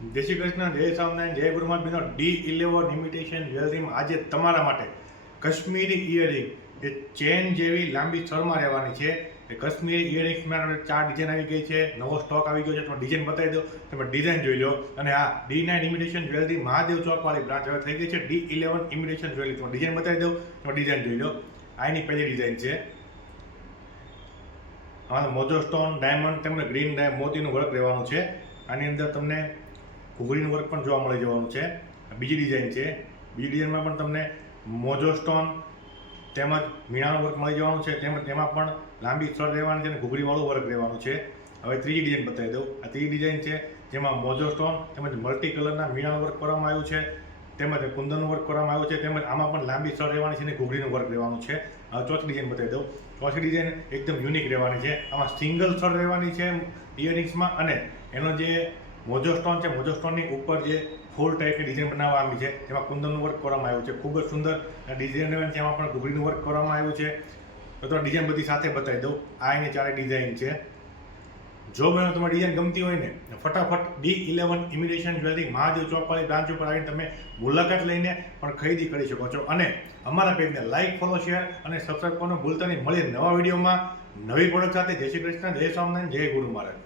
જય શ્રી કૃષ્ણ, જય સ્વામિનારાયણ, જય ગુરુમાત બિનો D11 ઇમિટેશન જ્વેલરીમાં આજે તમારા માટે કાશ્મીરી ઇયરિંગ જે ચેન જેવી લાંબી સરમાં રહેવાની છે. એ કાશ્મીરી ઇયરિંગ્સમાં 4 ડિઝાઇન આવી ગઈ છે. નવો સ્ટોક આવી ગયો છે. તમે ડિઝાઇન બતાવી દો, તમે ડિઝાઇન જોઈ લો. અને આ D9 ઇમિટેશન જ્વેલરી મહાદેવ ચોકવાળી બ્રાન્ચ હવે થઈ ગઈ છે. D11 ઇમિટેશન જ્વેલરી તમે ડિઝાઇન બતાવી દો, તમે ડિઝાઇન જોઈ લો. આ એની પહેલી ડિઝાઇન છે. આમાં મોજો સ્ટોન, ડાયમંડ તેમને ગ્રીન મોતીનું વર્ક રહેવાનું છે. આની અંદર તમને ઘૂઘરીનું વર્ક પણ જોવા મળી જવાનું છે. બીજી ડિઝાઇન છે. બીજી ડિઝાઇનમાં પણ તમને મોજો સ્ટોન તેમજ મીણાનું વર્ક મળી જવાનું છે. તેમજ તેમાં પણ લાંબી સર રહેવાની છે અને ઘૂઘરીવાળું વર્ક રહેવાનું છે. હવે ત્રીજી ડિઝાઇન બતાવી દઉં. આ ત્રીજી ડિઝાઇન છે જેમાં મોજો સ્ટોન તેમજ મલ્ટી કલરના મીણાનું વર્ક કરવામાં આવ્યું છે. તેમજ કુંદનનું વર્ક કરવામાં આવ્યું છે. તેમજ આમાં પણ લાંબી સર રહેવાની છે અને ઘૂઘરીનું વર્ક રહેવાનું છે. હવે ચોથી ડિઝાઇન બતાવી દઉં. ચોથી ડિઝાઇન એકદમ યુનિક રહેવાની છે. આમાં સિંગલ સર રહેવાની છે ઇયરિંગ્સમાં, અને એનો જે મોજો સ્ટોન છે, મોજો સ્ટોનની ઉપર જે ફૂલ ટાઈપની ડિઝાઇન બનાવવામાં આવી છે, તેમાં કુંદનનું વર્ક કરવામાં આવ્યું છે. ખૂબ જ સુંદર ડિઝાઇન રહેવાની છે. એમાં પણ ઘૂઘરીનું વર્ક કરવામાં આવ્યું છે. તો ડિઝાઇન બધી સાથે બતાવી દઉં. આ એની 4 ડિઝાઇન છે. જો બને તમારી ડિઝાઇન ગમતી હોય ને, ફટાફટ D11 ઇમિટેશન જ્વેલરી મહાદેવ ચોકવાળી બ્રાન્ચ ઉપર આવીને તમે મુલાકાત લઈને પણ ખરીદી કરી શકો છો. અને અમારા પેજને લાઇક, ફોલો, શેર અને સબસ્ક્રાઈબ કરવાનું ભૂલતા નહીં. મળીએ નવા વિડીયોમાં નવી પ્રોડક્ટ સાથે. જય શ્રી કૃષ્ણ, જય સ્વામિનારાયણ, જય ગુરુ મહારાજ.